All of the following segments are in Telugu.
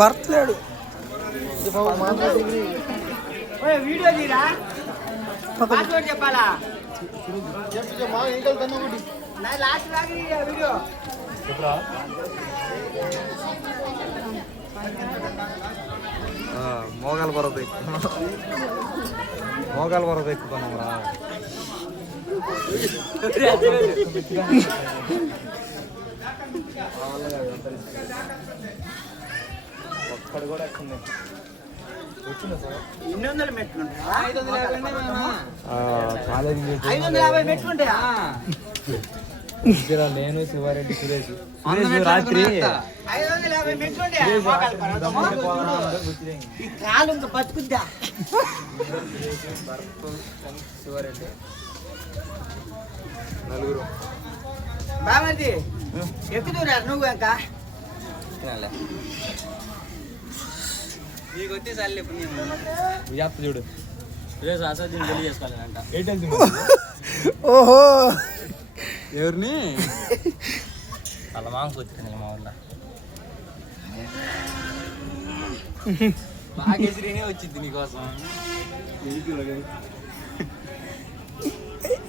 భర్తలేడు వీడియో తీరా చెప్పాలా లాస్ట్ వీడియో మోగాల పర్వత ఎక్కుతున్నాం రా ఒక్కడు కూడా ఎక్కుంది వచ్చిందా సార్ 800 మెట్లు నేను శివారెడ్డి సురేష్ రాత్రి బతుకుద్దా శివారెడ్డి నలుగురు బామది ఎక్కుతురా నువ్వు ఇంకా నీకు వచ్చి సార్లు ఇప్పుడు చెప్తా చూడు అసలు పెళ్లి చేసుకోవాలంట ఓహో ఎవరిని వాళ్ళ మామకు వచ్చింది మా ఊళ్ళో భాగ్యశ్రీనే వచ్చింది నీకోసం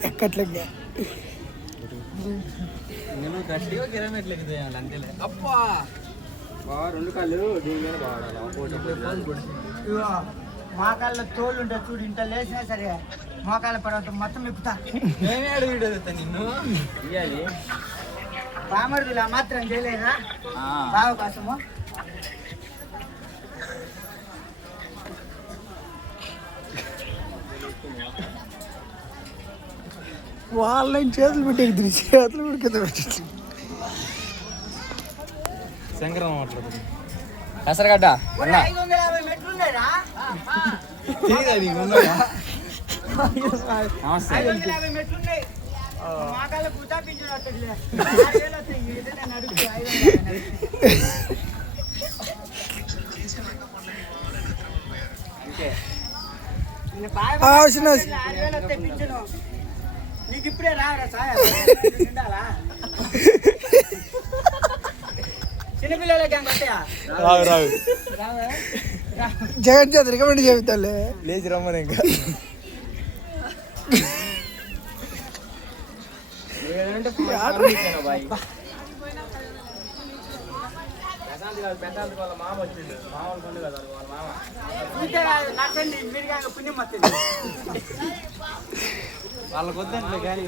ఎక్కట్లే నేను గట్టిగా కిలోమీటర్లు ఎక్కుతాను అంతేలే అబ్బా రెండు కాళ్ళు దీని మీద బాగుండాలి మోకాళ్ళ తోళ్ళు ఉంటాయి చూడు ఇంత లేచినా సరే మోకాళ్ళ పర్వతం మొత్తం ఎక్కుతా నేనే అడుగుతా నిన్ను ఇవ్వాలి బామర్దిలా మాత్రం చేయలేదా బావ కోసము వాళ్ళని చేతులు పెట్టి చేతులు పెట్టి కింద పెట్టి శంకరం మాట్లాడుతుంది పెసరగడ్డ నీకు ఇప్పుడే రావరా సార్ చిన్నపిల్లలకి రావు రావు జగన్ చేత రికమెండ్ చెబుతాలే లేచి రమ్మని ఇంకా వాళ్ళకి వద్దంటే కానీ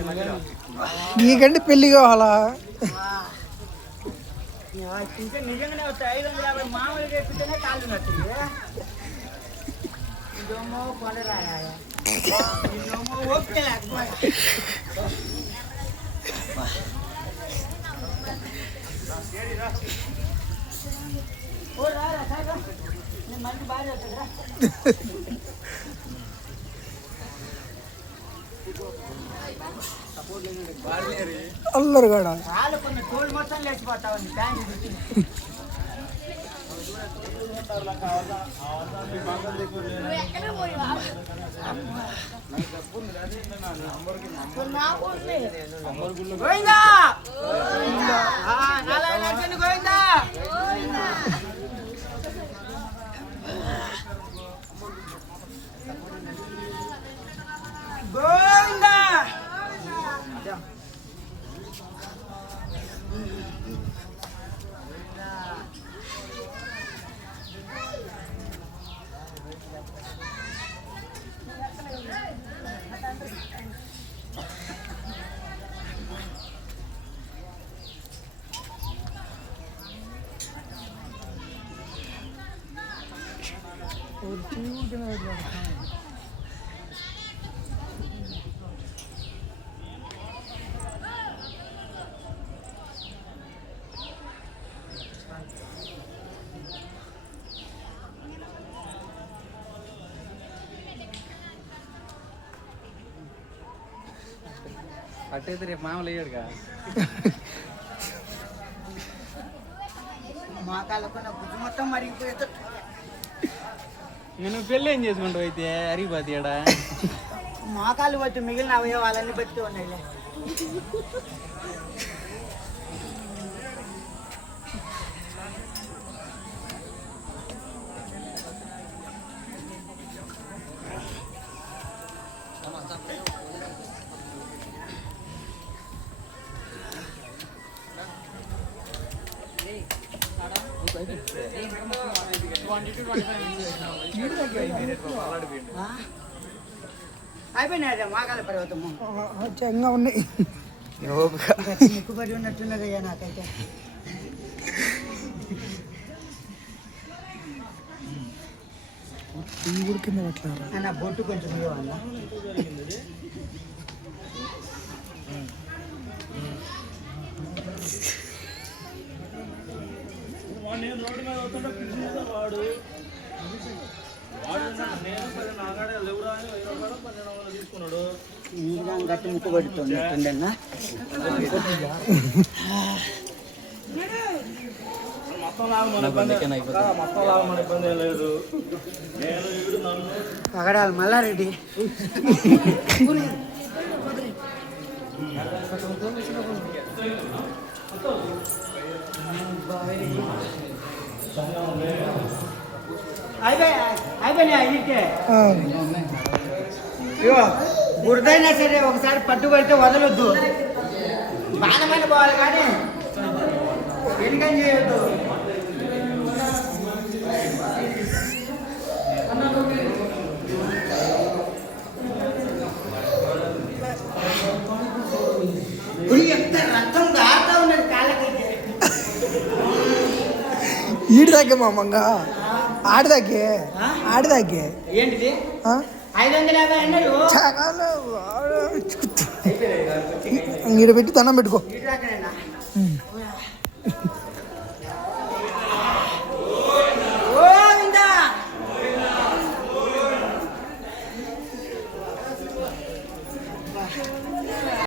నీకంటే పెళ్లి కావాలా ఇంకా నిజంగానే వస్తాయి 550 మామూలు రేపితేనే కాళ్ళు నచ్చింది ఇదేమో కొనరాయా ఇదేమో ఓకే లేకపోయా ఓ రారా సార్ నేను మళ్ళీ బాగా చేస్తారా అల్లరు కూడా వాళ్ళు కొన్ని తోలు మొత్తం లేచిపోతావు ట్యాంక్ గోవిందా గోవిందా గోవిందా అట్టయితే రేపు మామూలు అయ్యాడుగా మా కాళ్ళకున్న బుద్ధి మొత్తం మరిగిపోయేది నేను పెళ్ళి ఏం చేసుకుంటావు అయితే అరిగిపోతాడా మోకాలు బట్టి మిగిలిన అవయవాలన్నీ బట్టి ఉన్నాయిలే అయిపోయినాయి మాకాల పర్వతము చంగా ఉన్నాయి ముక్కుబడి ఉన్నట్టున్నదయ్యా నాకైతే. ఇవి కూడా కింద పెట్టారు. నా బొట్టు కొంచెం అన్న గట్టి ముక్కు పడుతుంది అన్న. పగడాలి మల్లారెడ్డి అయిపోయినా ఇంటే బురదైనా సరే ఒకసారి పట్టుబడితే వదలొద్దు. బాణమైన పోవాలి కానీ వెనుకని చేయొద్దు. ఎంత రక్తం దాడుతూ ఉన్నది కాళ్ళకైతే. ఈడిదాకే మా మంగ ఆడిదాకే ఏంటిది 550 అన్నారు. ఈడ పెట్టి దండం పెట్టుకో.